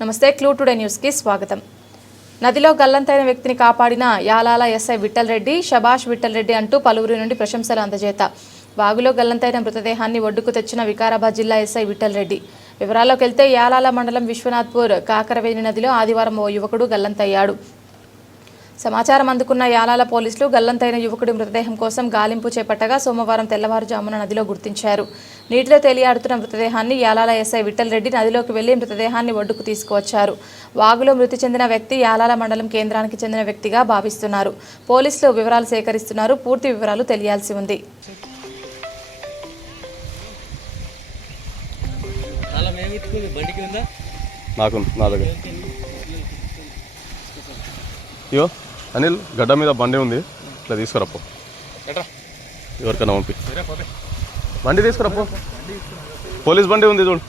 నమస్తే clue today news కి స్వాగతం. నదిలో గల్లంతైన వ్యక్తిని కాపాడిన యాలాల ఎస్ఐ విఠల్ రెడ్డి, శభాష్ విఠల్ రెడ్డి అంటూ పలువురి నుండి ప్రశంసలు అందజేత. వాగులో గల్లంతైన మృతదేహాన్ని ఒడ్డుకు తెచ్చిన వికారాబాద్ జిల్లా ఎస్ఐ విఠల్ రెడ్డి. వివరాల్లోకి వెళ్తే యాలాల మండలం విశ్వనాథ్పూర్ కాకరవేణి నదిలో ఆదివారం ఓ యువకుడు గల్లంతయ్యాడు. సమాచారం అందుకున్న యాలాల పోలీసులు గల్లంతైన యువకుడి మృతదేహం కోసం గాలింపు చేపట్టగా సోమవారం తెల్లవారుజామున నదిలో గుర్తించారు. నీటిలో తేలియాడుతున్న మృతదేహాన్ని యాలాల ఎస్ఐ విఠల్ రెడ్డి నదిలోకి వెళ్లి మృతదేహాన్ని ఒడ్డుకు తీసుకువచ్చారు. వాగులో మృతి చెందిన వ్యక్తి యాలాల మండలం కేంద్రానికి చెందిన వ్యక్తిగా భావిస్తున్నారు. పోలీసులు వివరాలు సేకరిస్తున్నారు. పూర్తి వివరాలు తెలియాల్సి ఉంది. అనిల్ గడ్డ మీద బండి ఉంది, ఇట్లా తీసుకురాపో. ఎవరికైనా పంపి బండి తీసుకురాపో. పోలీస్ బండి ఉంది చూడు.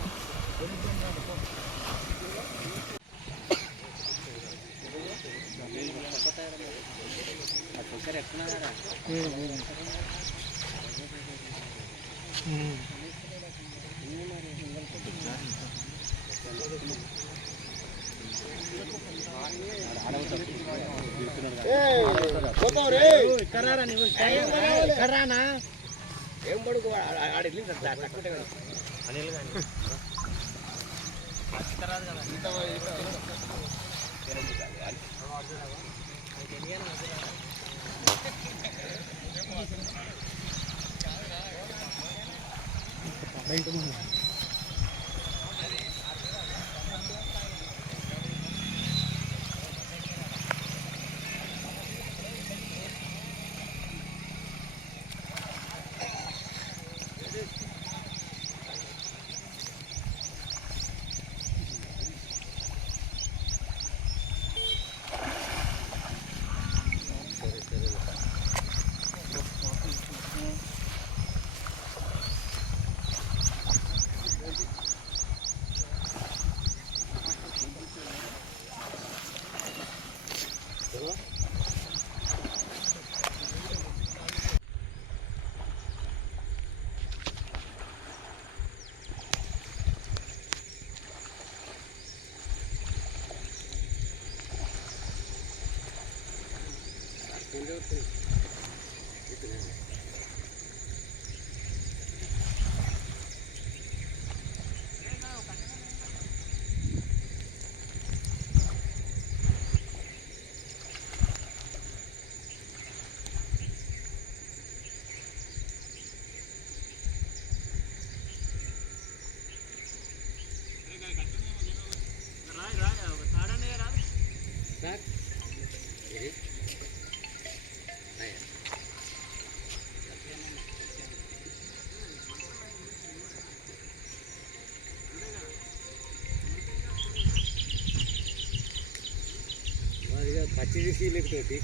పచ్చిసి లేకపోతే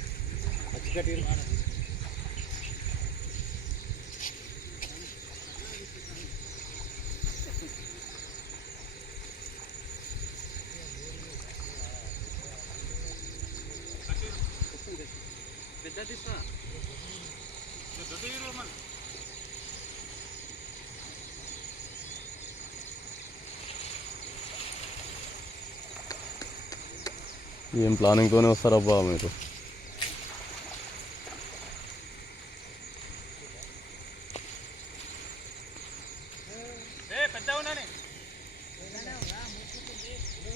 పచ్చి కట్టి పెద్ద తీస్తా ఏం ప్లానింగ్తోనే వస్తారబ్బా మీరు.